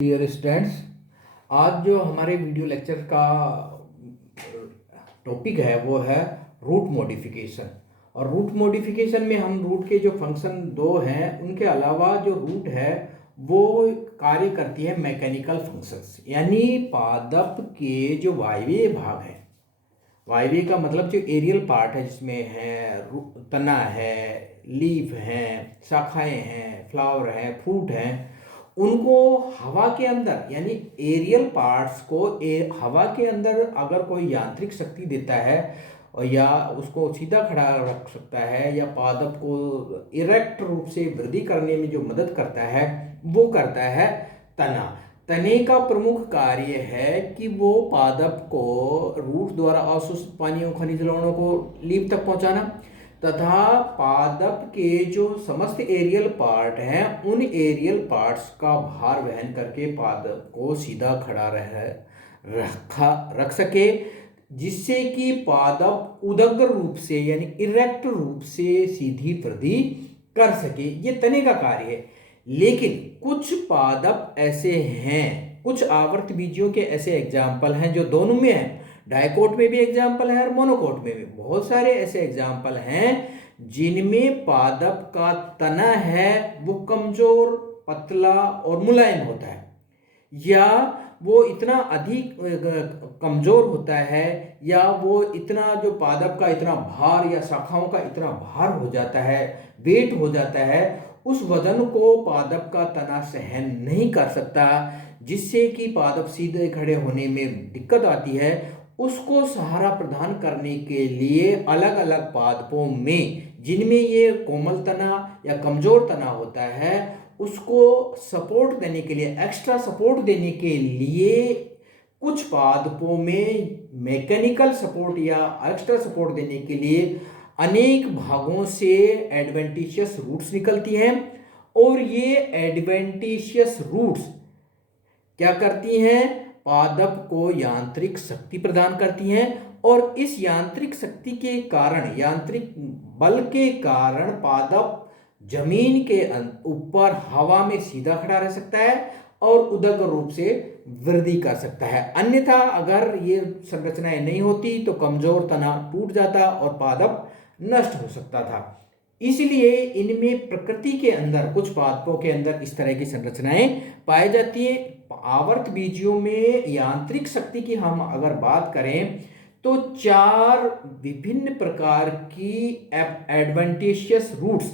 Dear students, आज जो हमारे वीडियो लेक्चर का टॉपिक है वो है रूट मॉडिफिकेशन। और रूट मॉडिफिकेशन में हम रूट के जो फंक्शन दो हैं उनके अलावा जो रूट है वो कार्य करती है मैकेनिकल फंक्शंस, यानी पादप के जो वायवीय भाग हैं। वायवीय का मतलब जो एरियल पार्ट है जिसमें है तना है, लीफ हैं, शाखाएं हैं, फ्लावर हैं, फ्रूट हैं, उनको हवा के अंदर यानी एरियल पार्ट्स को हवा के अंदर अगर कोई यांत्रिक शक्ति देता है और या उसको सीधा खड़ा रख सकता है या पादप को इरेक्ट रूप से वृद्धि करने में जो मदद करता है वो करता है तना। तने का प्रमुख कार्य है कि वो पादप को रूट द्वारा अवशोषित पानियों, खनिज लवणों को लीफ तक पहुंचाना तथा पादप के जो समस्त एरियल पार्ट हैं उन एरियल पार्ट्स का भार वहन करके पादप को सीधा खड़ा रख सके, जिससे कि पादप उदग्र रूप से यानी इरेक्ट रूप से सीधी वृद्धि कर सके। ये तने का कार्य है। लेकिन कुछ पादप ऐसे हैं, कुछ आवर्त बीजियों के ऐसे एग्जाम्पल हैं जो दोनों में हैं। डाइकोट में भी एग्जाम्पल है और मोनोकोट में भी बहुत सारे ऐसे एग्जाम्पल हैं जिनमें पादप का तना है वो कमजोर, पतला और मुलायम होता है, या वो इतना अधिक कमजोर होता है, या वो इतना जो पादप का इतना भार या शाखाओं का इतना भार हो जाता है, वेट हो जाता है, उस वजन को पादप का तना सहन नहीं कर सकता, जिससे कि पादप सीधे खड़े होने में दिक्कत आती है। उसको सहारा प्रदान करने के लिए अलग अलग पादपों में जिनमें ये कोमल तना या कमजोर तना होता है उसको सपोर्ट देने के लिए, एक्स्ट्रा सपोर्ट देने के लिए कुछ पादपों में मैकेनिकल सपोर्ट या एक्स्ट्रा सपोर्ट देने के लिए अनेक भागों से एडवेंटिशियस रूट्स निकलती हैं। और ये एडवेंटिशियस रूट्स क्या करती हैं? पादप को यांत्रिक शक्ति प्रदान करती हैं, और इस यांत्रिक शक्ति के कारण, यांत्रिक बल के कारण पादप जमीन के ऊपर हवा में सीधा खड़ा रह सकता है और उदग्र रूप से वृद्धि कर सकता है। अन्यथा अगर ये संरचनाएं नहीं होती तो कमजोर तना टूट जाता और पादप नष्ट हो सकता था। इसलिए इनमें प्रकृति के अंदर, कुछ पादपों के अंदर इस तरह की संरचनाएं पाई जाती है। आवर्त बीजियों में यांत्रिक शक्ति की हम अगर बात करें तो 4 विभिन्न प्रकार की एडवेंटिशियस रूट्स,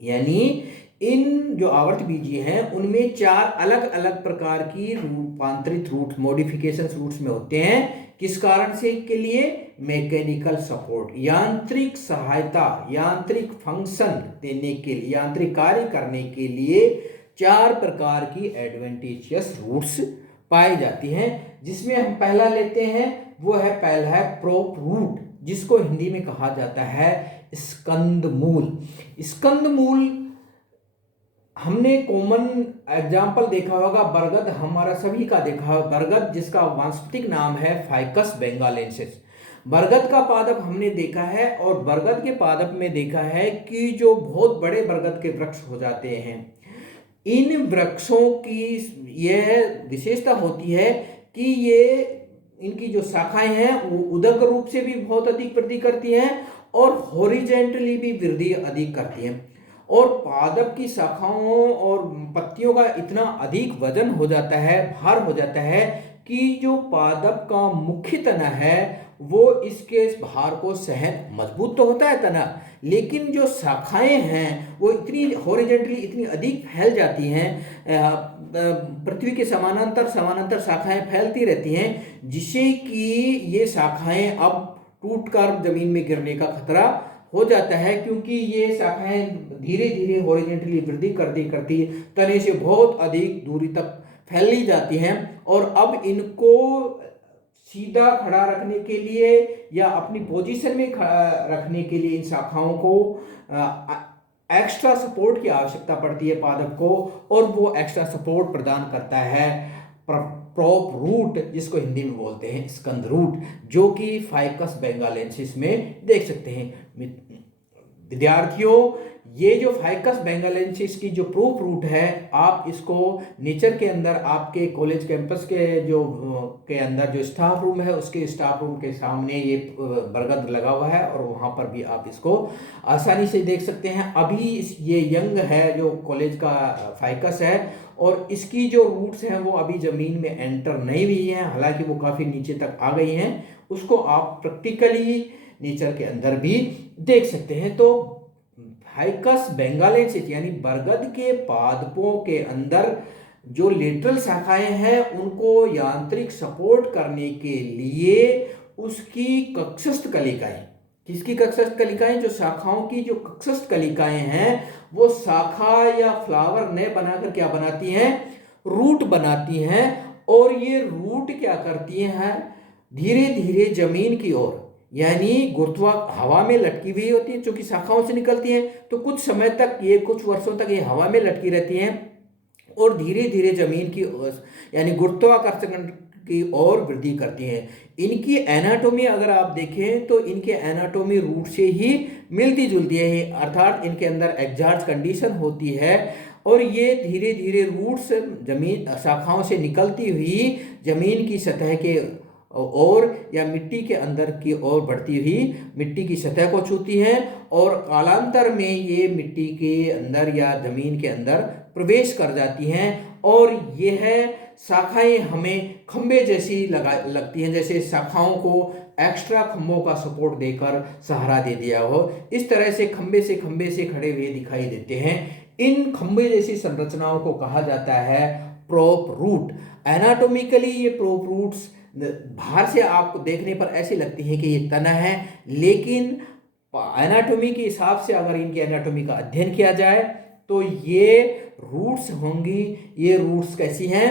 यानी इन जो आवर्त बीजीय हैं उनमें 4 अलग अलग प्रकार की रूपांतरित रूट, मॉडिफिकेशन रूट्स में होते हैं। किस कारण से? के लिए मैकेनिकल सपोर्ट, यांत्रिक सहायता, यांत्रिक फंक्शन देने के लिए, यांत्रिक कार्य करने के लिए 4 प्रकार की एडवेंटिशियस रूट्स पाई जाती हैं। जिसमें हम पहला लेते हैं वो है, पहला है प्रोप रूट, जिसको हिंदी में कहा जाता है स्कंद मूल। स्कंद मूल हमने कॉमन एग्जाम्पल देखा होगा, बरगद हमारा सभी का देखा होगा, बरगद जिसका वानस्पतिक नाम है फाइकस बेंगालेंसिस। बरगद का पादप हमने देखा है, और बरगद के पादप में देखा है कि जो बहुत बड़े बरगद के वृक्ष हो जाते हैं, इन वृक्षों की यह विशेषता होती है कि ये इनकी जो शाखाएं हैं वो उदग्र रूप से भी बहुत अधिक वृद्धि करती हैं और हॉरिजेंटली भी वृद्धि अधिक करती हैं। और पादप की शाखाओं और पत्तियों का इतना अधिक वजन हो जाता है, भार हो जाता है कि जो पादप का मुख्य तना है वो इसके भार को सहन, मजबूत तो होता है तना, लेकिन जो शाखाएं हैं वो इतनी हॉरिजेंटली इतनी अधिक फैल जाती हैं, पृथ्वी के समानांतर शाखाएं फैलती रहती हैं, जिससे कि ये शाखाएं अब टूटकर जमीन में गिरने का खतरा हो जाता है, क्योंकि ये शाखाएं धीरे धीरे हॉरिजेंटली वृद्धि करती करती तने से बहुत अधिक दूरी तक फैली जाती हैं। और अब इनको सीधा खड़ा रखने के लिए या अपनी पोजीशन में रखने के लिए इन शाखाओं को एक्स्ट्रा सपोर्ट की आवश्यकता पड़ती है पादप को, और वो एक्स्ट्रा सपोर्ट प्रदान करता है प्रोप रूट, जिसको हिंदी में बोलते हैं स्कंद रूट, जो कि फाइकस बेंगालेंसिस में देख सकते हैं। विद्यार्थियों, ये जो फाइकस बेंगालेंसिस की जो प्रूफ रूट है, आप इसको नेचर के अंदर आपके कॉलेज कैंपस के जो के अंदर जो स्टाफ रूम है उसके स्टाफ रूम के सामने ये बरगद लगा हुआ है और वहाँ पर भी आप इसको आसानी से देख सकते हैं। अभी ये यंग है जो कॉलेज का फाइकस है और इसकी जो रूट्स हैं वो अभी ज़मीन में एंटर नहीं हुई हैं, हालांकि वो काफ़ी नीचे तक आ गई हैं। उसको आप प्रैक्टिकली नेचर के अंदर भी देख सकते हैं। तो फाइकस बेंगालेंसिस यानी बरगद के पादपों के अंदर जो लेटरल शाखाएं हैं उनको यांत्रिक सपोर्ट करने के लिए उसकी कक्षस्थ कलिकाएं, किसकी कक्षस्थ कलिकाएं, जो शाखाओं की जो कक्षस्थ कलिकाएं हैं वो शाखा या फ्लावर ने बनाकर क्या बनाती हैं, रूट बनाती हैं। और ये रूट क्या करती हैं, धीरे धीरे जमीन की ओर, यानी गुरुत्वा हवा में लटकी हुई होती है क्योंकि शाखाओं से निकलती हैं, तो कुछ समय तक ये, कुछ वर्षों तक ये हवा में लटकी रहती हैं और धीरे धीरे जमीन की यानी गुरुत्वाकर्षण की ओर वृद्धि करती हैं। इनकी एनाटॉमी अगर आप देखें तो इनके एनाटॉमी रूट से ही मिलती जुलती है, अर्थात इनके अंदर एग्जास्ट कंडीशन होती है और ये धीरे धीरे रूट्स जमीन शाखाओं से निकलती हुई जमीन की सतह के और या मिट्टी के अंदर की ओर बढ़ती हुई मिट्टी की सतह को छूती हैं और कालांतर में ये मिट्टी के अंदर या जमीन के अंदर प्रवेश कर जाती हैं और यह शाखाएं हमें खंबे जैसी लगती हैं, जैसे शाखाओं को एक्स्ट्रा खंभों का सपोर्ट देकर सहारा दे दिया हो, इस तरह से खंबे से खड़े हुए दिखाई देते हैं। इन खंबे जैसी संरचनाओं को कहा जाता है प्रोप रूट। एनाटॉमिकली ये प्रोप रूट्स बाहर से आपको देखने पर ऐसी लगती है कि ये तना है, लेकिन एनाटॉमी के हिसाब से अगर इनकी एनाटॉमी का अध्ययन किया जाए तो ये रूट्स होंगी। ये रूट्स कैसी हैं,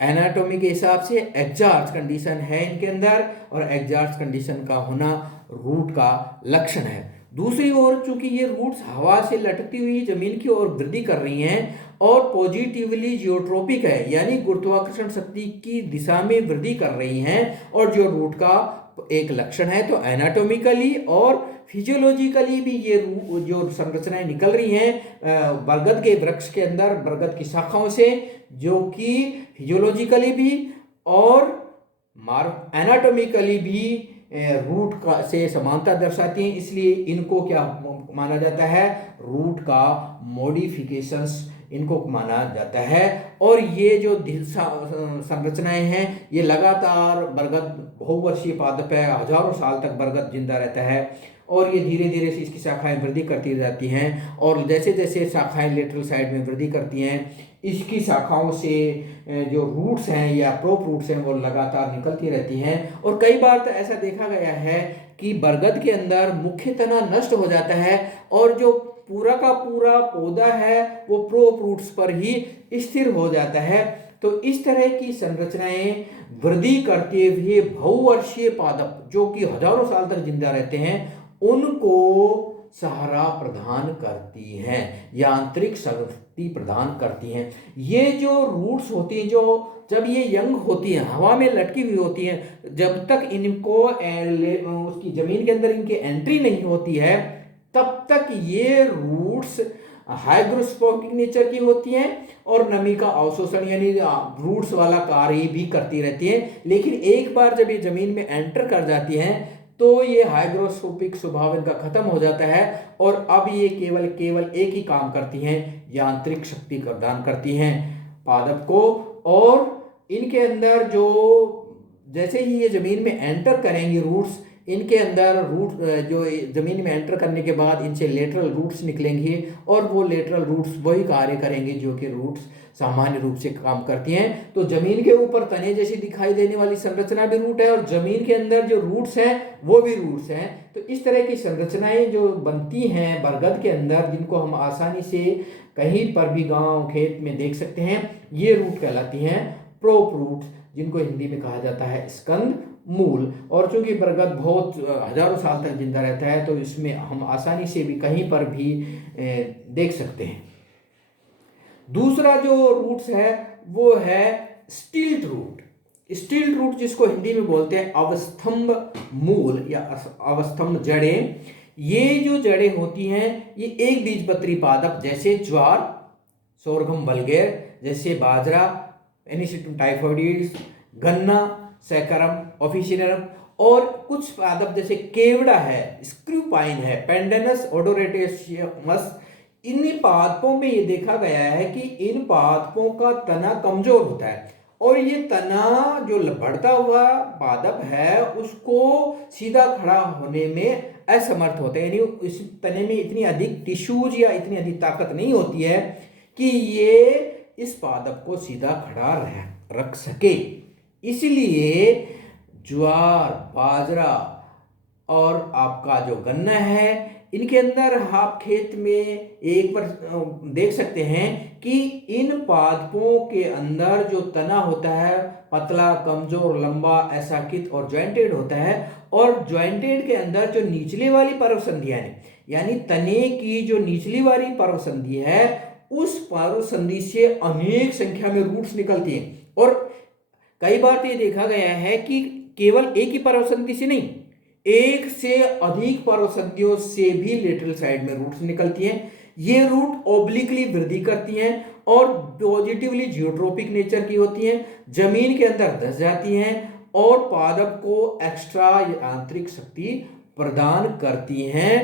एनाटॉमी के हिसाब से एग्जास्ट कंडीशन है इनके अंदर और एग्जास्ट कंडीशन का होना रूट का लक्षण है। दूसरी ओर चूंकि ये रूट्स हवा से लटकती हुई जमीन की ओर वृद्धि कर रही हैं और पॉजिटिवली जियोट्रोपिक है, यानी गुरुत्वाकर्षण शक्ति की दिशा में वृद्धि कर रही हैं और जो रूट का एक लक्षण है, तो एनाटॉमिकली और फिजियोलॉजिकली भी ये जो संरचनाएं निकल रही हैं बरगद के वृक्ष के अंदर, बरगद की शाखाओं से, जो कि फिजियोलॉजिकली भी और एनाटॉमिकली भी रूट का से समानता दर्शाती हैं, इसलिए इनको क्या माना जाता है, रूट का मॉडिफिकेशंस इनको माना जाता है। और ये जो संरचनाएं हैं ये लगातार, बरगद बहुवर्षीय पादप है, हजारों साल तक बरगद जिंदा रहता है और ये धीरे धीरे से इसकी शाखाएं वृद्धि करती जाती हैं और जैसे जैसे शाखाएं लेटरल साइड में वृद्धि करती हैं इसकी शाखाओं से जो रूट्स हैं या प्रोप रूट्स हैं वो लगातार निकलती रहती हैं। और कई बार तो ऐसा देखा गया है कि बरगद के अंदर मुख्य तना नष्ट हो जाता है और जो पूरा का पूरा पौधा है वो प्रोप रूट्स पर ही स्थिर हो जाता है। तो इस तरह की संरचनाएं वृद्धि करते हुए बहुवर्षीय पादप जो कि हजारों साल तक जिंदा रहते हैं उनको सहारा प्रदान करती हैं, यांत्रिक शक्ति प्रदान करती हैं। ये जो रूट्स होती हैं, जो जब ये यंग होती हैं, हवा में लटकी हुई होती हैं, जब तक इनको उसकी जमीन के अंदर इनकी एंट्री नहीं होती है तब तक ये रूट्स हाइग्रोस्कोपिक नेचर की होती हैं और नमी का अवशोषण यानी रूट्स वाला कार्य भी करती रहती हैं। लेकिन एक बार जब ये जमीन में एंटर कर जाती हैं तो ये हाइग्रोस्कोपिक स्वभाव इनका खत्म हो जाता है और अब ये केवल एक ही काम करती हैं, यांत्रिक शक्ति प्रदान करती हैं पादप को। और इनके अंदर जो जैसे ही ये जमीन में एंटर करेंगे रूट्स, इनके अंदर रूट जो जमीन में एंटर करने के बाद इनसे लेटरल रूट्स निकलेंगे और वो लेटरल रूट्स वही कार्य करेंगे जो कि रूट्स सामान्य रूप से काम करती हैं। तो जमीन के ऊपर तने जैसी दिखाई देने वाली संरचना भी रूट है और जमीन के अंदर जो रूट्स हैं वो भी रूट्स हैं। तो इस तरह की संरचनाएं जो बनती हैं बरगद के अंदर, जिनको हम आसानी से कहीं पर भी गांव खेत में देख सकते हैं, ये रूट कहलाती हैं प्रोप रूट्स, जिनको हिंदी में कहा जाता है स्कंद मूल। और चूंकि बरगद बहुत हजारों साल तक जिंदा रहता है तो इसमें हम आसानी से भी कहीं पर भी देख सकते हैं। दूसरा जो रूट्स है वो है स्टिल्ट रूट। स्टिल्ट रूट जिसको हिंदी में बोलते हैं अवस्थम्भ मूल या अवस्थम्भ जड़ें, ये जो जड़ें होती हैं ये एक बीजपत्री पादप जैसे ज्वार, सोरगम वल्गैर, जैसे बाजरा, एनिसिटम टाइफोइडिस, गन्ना, सैकरम ऑफिशिनरम, और कुछ पादप जैसे केवड़ा है, स्क्रूपाइन है, पेंडेनस ओडोरेटेशियमस, इन पादपों में ये देखा गया है कि इन पादपों का तना कमजोर होता है और ये तना जो बढ़ता हुआ पादप है उसको सीधा खड़ा होने में असमर्थ होते हैं, यानी इस तने में इतनी अधिक टिश्यूज या इतनी अधिक ताकत नहीं होती है कि ये इस पादप को सीधा खड़ा रख सके। इसलिए ज्वार, बाजरा और आपका जो गन्ना है, इनके अंदर आप खेत में एक बार देख सकते हैं कि इन पादपों के अंदर जो तना होता है पतला, कमजोर, लंबा, असाकित और ज्वाइंटेड होता है, और ज्वाइंटेड के अंदर जो निचले वाली पर्व संधियां हैं, यानी तने की जो निचली वाली पर्व संधि है उस पर्व संधि से अनेक संख्या में रूट्स निकलती हैं। और कई बार तो ये देखा गया है कि केवल एक ही पर्व संधि से नहीं, एक से अधिक पर्व संधियों से भी लेटरल साइड में रूट्स निकलती हैं। ये रूट ओब्लिकली वृद्धि करती हैं और पॉजिटिवली जियोट्रोपिक नेचर की होती हैं, जमीन के अंदर धंस जाती हैं और पादप को एक्स्ट्रा यांत्रिक शक्ति प्रदान करती हैं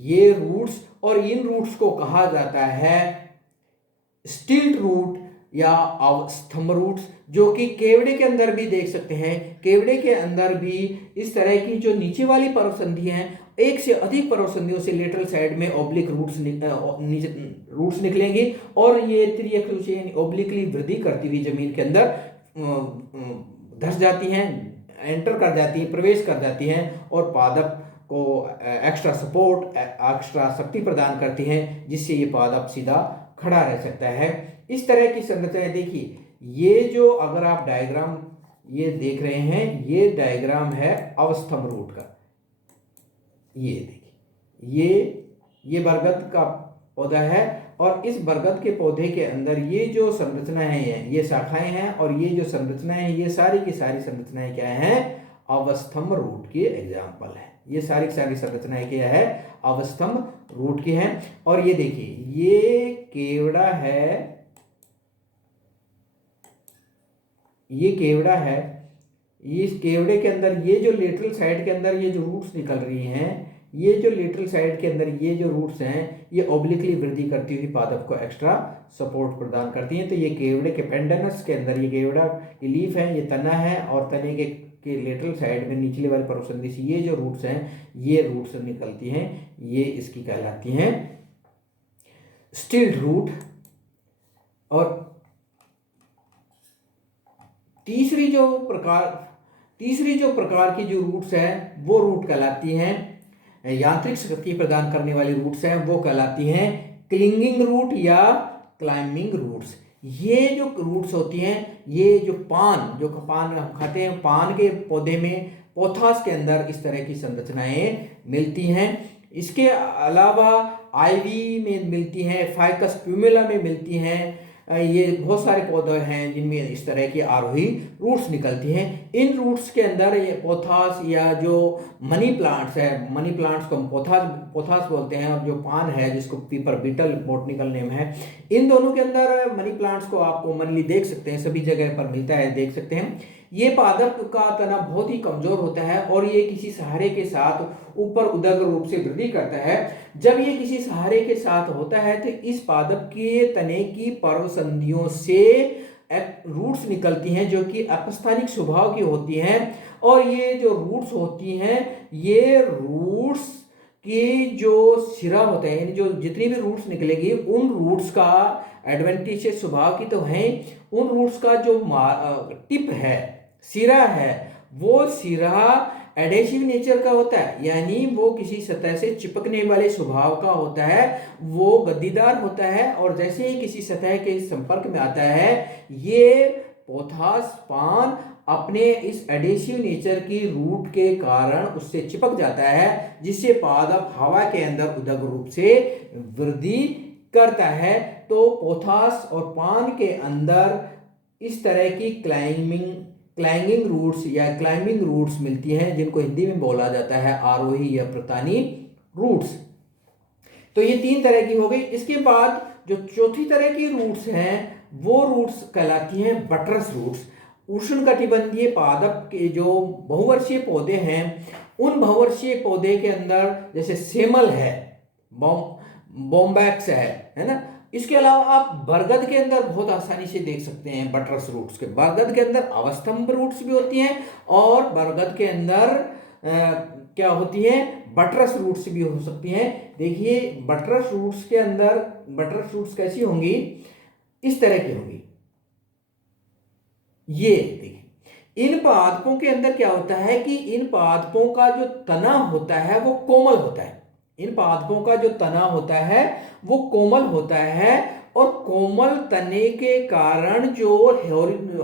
ये रूट्स। और इन रूट्स को कहा जाता है स्टिल्ट रूट या अवस्तंभ रूट्स, जो कि केवड़े के अंदर भी देख सकते हैं। केवड़े के अंदर भी इस तरह की जो नीचे वाली पर्व संधि हैं, एक से अधिक पर्व संधियों से लेटरल साइड में ओब्लिक रूट्स निकलेंगी और ये त्रिअक्षीय ओब्लिकली वृद्धि करती हुई जमीन के अंदर धंस जाती हैं, एंटर कर जाती हैं, प्रवेश कर जाती हैं और पादप को एक्स्ट्रा सपोर्ट, एक्स्ट्रा शक्ति प्रदान करती हैं, जिससे ये पादप सीधा खड़ा रह सकता है। इस तरह की संरचना देखिए, ये जो अगर आप डायग्राम ये देख रहे हैं, ये डायग्राम है अवस्तंभ रूट का। ये देखिए, ये बरगद का पौधा है और इस बरगद के पौधे के अंदर ये जो संरचनाएं हैं, ये शाखाएं हैं और ये जो संरचनाएं हैं, ये सारी की सारी संरचनाएं क्या हैं? अवस्तंभ रूट के एग्जाम्पल है। ये सारी की सारी संरचनाएं क्या है? अवस्तंभ रूट की हैं। और ये देखिए, ये केवड़ा है, ये केवड़ा है। इस केवड़े के अंदर ये जो लेटरल साइड के अंदर ये जो रूट्स निकल रही हैं, ये जो लेटरल साइड के अंदर ये जो रूट्स हैं, ये ऑब्लिकली वृद्धि करती हुई पादप को एक्स्ट्रा सपोर्ट प्रदान करती हैं। तो ये केवड़े के पेंडेनस के अंदर ये केवड़ा की लीफ है, ये तना है और तने के लेटरल साइड में निचले वाले पर्व संधि से ये जो रूट्स हैं, ये रूट्स निकलती हैं, ये इसकी कहलाती हैं स्टिल्ट रूट। और तीसरी जो प्रकार की जो रूट्स हैं वो रूट कहलाती हैं यांत्रिक शक्ति प्रदान करने वाली रूट्स हैं, वो कहलाती हैं क्लिंगिंग रूट या क्लाइंबिंग रूट्स। ये जो रूट्स होती हैं, ये जो पान हम खाते हैं, पान के पौधे में पोथास के अंदर इस तरह की संरचनाएं मिलती हैं। इसके अलावा आईवी में मिलती हैं, फाइकस प्यूमेला में मिलती हैं। ये बहुत सारे पौधे हैं जिनमें इस तरह की आरोही रूट्स निकलती हैं। इन रूट्स के अंदर ये पोथास या जो मनी प्लांट्स है, मनी प्लांट्स को हम पोथास बोलते हैं, और जो पान है जिसको पीपर बीटल बॉटनिकल नेम है, इन दोनों के अंदर मनी प्लांट्स को आप कॉमनली देख सकते हैं, सभी जगह पर मिलता है, देख सकते हैं। ये पादप का तना बहुत ही कमजोर होता है और ये किसी सहारे के साथ ऊपर उदग्र रूप से वृद्धि करता है। जब ये किसी सहारे के साथ होता है तो इस पादप के तने की पर्व संधियों से रूट्स निकलती हैं जो कि अपस्थानिक स्वभाव की होती हैं। और ये जो रूट्स होती हैं, ये रूट्स के जो सिरा होते हैं, यानी जो जितनी भी रूट्स निकलेगी उन रूट्स का एडवेंटिशियस स्वभाव की तो है, उन रूट्स का जो टिप है, सिरा है, वो सिरा एडेसिव नेचर का होता है, यानी वो किसी सतह से चिपकने वाले स्वभाव का होता है, वो गद्दीदार होता है। और जैसे ही किसी सतह के संपर्क में आता है, ये पोथास पान अपने इस एडेसिव नेचर की रूट के कारण उससे चिपक जाता है, जिससे पादप हवा के अंदर उदग्र रूप से वृद्धि करता है। तो पोथास और पान के अंदर इस तरह की क्लाइंगिंग रूट्स या क्लाइंबिंग रूट्स मिलती हैं, जिनको हिंदी में बोला जाता है आरोही या प्रतानी रूट्स। तो ये 3 तरह की हो गई। इसके बाद जो चौथी तरह की रूट्स हैं वो रूट्स कहलाती हैं बटरस रूट्स। उष्णकटिबंधीय पादप के जो बहुवर्षीय पौधे हैं उन बहुवर्षीय पौधे के अंदर जैसे सेमल है, बॉम्बैक्स है ना। इसके अलावा आप बरगद के अंदर बहुत आसानी से देख सकते हैं बटरस रूट्स के। बरगद के अंदर अवस्थम्भ रूट्स भी होती हैं और बरगद के अंदर क्या होती हैं, बटरस रूट्स भी हो सकती हैं। देखिए बटरस रूट्स के अंदर बटरस रूट्स कैसी होंगी, इस तरह की होंगी। ये देखिए इन पादपों के अंदर क्या होता है कि इन पादपों का जो तना होता है वो कोमल होता है। इन पादपों का जो तना होता है वो कोमल होता है और कोमल तने के कारण जो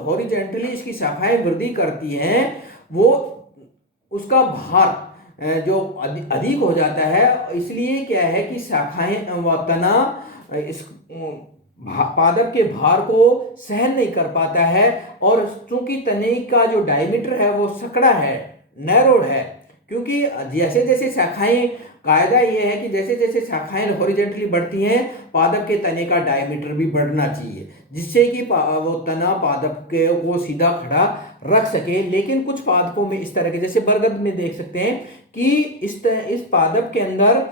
हॉरिजेंटली इसकी शाखाएं वृद्धि करती हैं वो उसका भार जो अधिक हो जाता है। इसलिए क्या है कि शाखाएं व तना इस पादप के भार को सहन नहीं कर पाता है और चूंकि तने का जो डायमीटर है वो सकड़ा है, नैरोड है, क्योंकि जैसे जैसे शाखाएं, कायदा यह है कि जैसे जैसे शाखाएं हॉरिजेंटली बढ़ती हैं पादप के तने का डायमीटर भी बढ़ना चाहिए जिससे कि वो तना पादप के को सीधा खड़ा रख सके। लेकिन कुछ पादपों में इस तरह के, जैसे बरगद में देख सकते हैं कि इस पादप के अंदर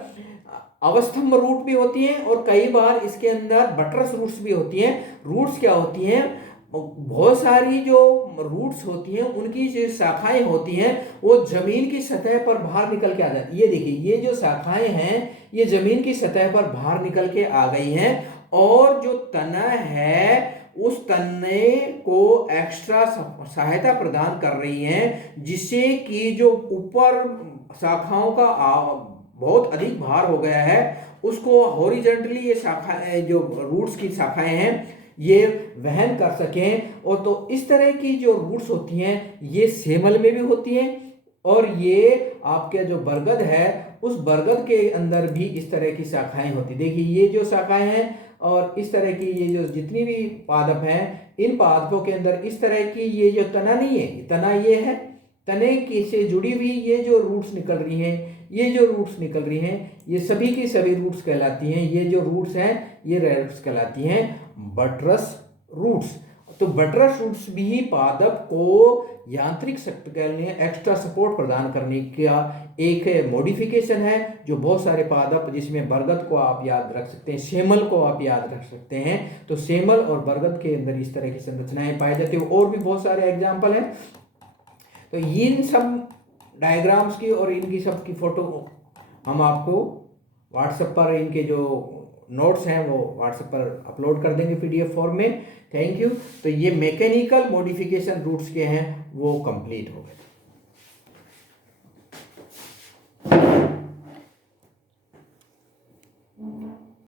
अवस्थम्भ रूट भी होती हैं और कई बार इसके अंदर बटरस रूट्स भी होती हैं। रूट्स क्या होती हैं, बहुत सारी जो रूट्स होती हैं उनकी जो शाखाएं होती हैं वो जमीन की सतह पर बाहर निकल के आ जाती है। ये देखिए ये जो शाखाएं हैं ये जमीन की सतह पर बाहर निकल के आ गई हैं और जो तना है उस तने को एक्स्ट्रा सहायता प्रदान कर रही हैं जिससे कि जो ऊपर शाखाओं का बहुत अधिक भार हो गया है उसको हॉरिजॉन्टली ये शाखाएं जो रूट्स की शाखाएं हैं ये वहन कर सकें। और तो इस तरह की जो रूट्स होती हैं ये सेमल में भी होती हैं और ये आपके जो बरगद है उस बरगद के अंदर भी इस तरह की शाखाएं होती। देखिए ये जो शाखाएं हैं और इस तरह की ये जो जितनी भी पादप हैं इन पादपों के अंदर इस तरह की ये जो तना नहीं है, तना ये है, तने की से जुड़ी हुई ये जो रूट्स निकल रही हैं, ये जो रूट्स निकल रही हैं ये सभी की सभी रूट्स कहलाती हैं। ये जो रूट्स हैं ये रूट्स कहलाती हैं बटरस रूट्स। तो बटरस रूट्स भी पादप को यांत्रिक शक्ति के लिए एक्स्ट्रा सपोर्ट प्रदान करने का एक मॉडिफिकेशन है जो बहुत सारे पादप, जिसमें बरगद को आप याद रख सकते हैं, सेमल को आप याद रख सकते हैं। तो सेमल और बरगद के अंदर इस तरह की संरचनाएं पाई जाती है और भी बहुत सारे एग्जाम्पल हैं। तो इन सब डायग्राम्स की और इनकी सब की फोटो हम आपको व्हाट्सएप पर, इनके जो नोट्स हैं वो व्हाट्सएप पर अपलोड कर देंगे PDF फॉर्म में। Thank you. तो ये मैकेनिकल मॉडिफिकेशन रूट्स के हैं वो कंप्लीट हो गए।